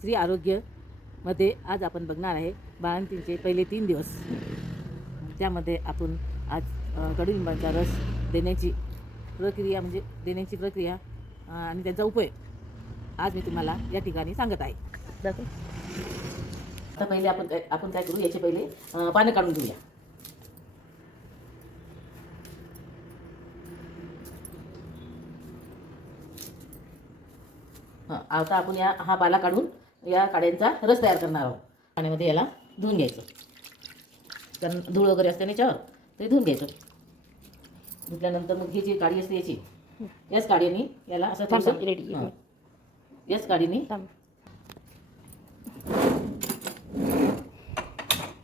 श्री आरोग्यमध्ये आज आपण बघणार आहे बाळंतीणचे पहिले 3 दिवस. त्यामध्ये आपण आज कडुलिंबाचा रस देण्याची प्रक्रिया आणि त्याचा उपयोग आज मी तुम्हाला या ठिकाणी सांगत आहे. आता पहिले आपण काय करू, याचे पहिले पानं काढून घेऊया. आता आपण हा पाला काढून या काड्यांचा रस तयार करणार आहोत. पाण्यामध्ये याला धुवून घ्यायचं, कारण धूळ वगैरे असते याच्यावर, ते धुवून घ्यायचं. धुतल्यानंतर मग ही जी काडी असते याची, याच काडीने याला असं थोडंसं रेडी, याच काडीने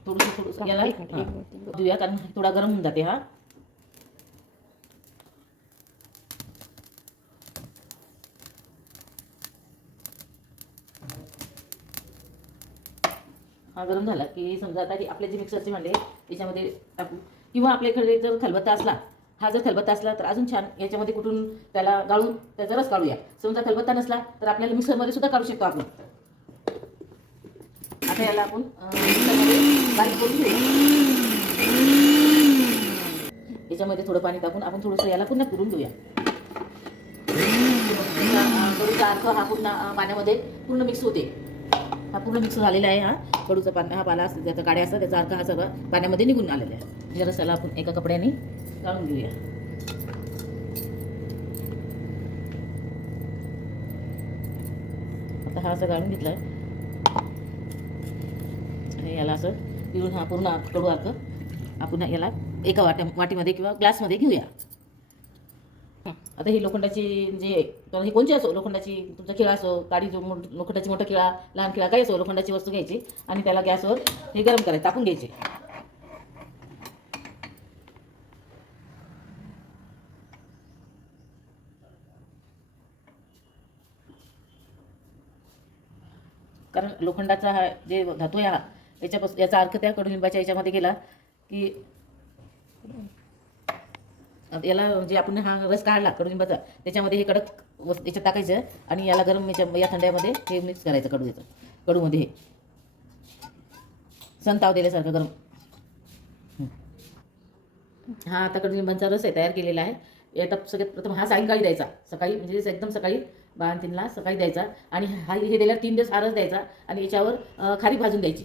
थोडंसं याला धुया, कारण थोडा गरम होऊन जाते. हा गरम झाला की समजा आता आपले जे मिक्सरचे भांडे त्याच्यामध्ये टाकू, किंवा आपल्याकडे जर खलबत्ता असला, जर खलबत्ता असला तर अजून छान, याच्यामध्ये कुठून त्याला गाळून त्याचा रस काढूया. समजा खलबत्ता नसला तर आपल्याला मिक्सरमध्ये सुद्धा काढू शकतो आपण. आता याला आपण मिक्सरमध्ये बारीक करून घेऊया. याच्यामध्ये थोडं पाणी टाकून आपण थोडंसं याला पुन्हा फिरून घेऊया. कडूचा अर्क हा पुन्हा पाण्यामध्ये पूर्ण मिक्स होते. हा पूर्ण मिक्स झालेला आहे. कडूचा हा पाला असतो, त्याचा काड्या असतात, त्याचा अर्क हा सगळं पाण्यामध्ये निघून आलेला आहे. या रसाला आपण एका कपड्याने गाळून घेऊया. आता हा असं गाळून घेतला आणि याला असं पिळून हा पूर्ण कडू अर्क आपण याला एका वाटीमध्ये किंवा ग्लासमध्ये घेऊया. आता ही लोखंडाची हे कोणची असो, लोखंडाची तुमचा खिळा असो, काडी जो लोखंडाची मोठा खिळा, लहान खिळा, काही असो, लोखंडाची वस्तू घ्यायची आणि त्याला गॅसवर हे गरम करायचं, तापून घ्यायचे. कारण लोखंडाचा हा जे धातू आहे याचा अर्क त्या कडुलिंबाच्या याच्यामध्ये गेला की याला जे आपण हा रस काढला कडुलिंबाचा, त्याच्यामध्ये हे कडक याच्यात टाकायचं आणि याला गरम या थंड्यामध्ये हे मिक्स करायचं. कडूमध्ये हे संताव दिल्यासारखं गरम. हा आता कडुलिंबाचा रस आहे तयार केलेला आहे. यात सगळ्यात प्रथम हा सायंकाळी द्यायचा, सकाळी म्हणजे एकदम सकाळी बाळंतीणला सकाळी द्यायचा. आणि हे दिल्यावर 3 दिवस हा रस द्यायचा आणि याच्यावर खारी भाजून द्यायची.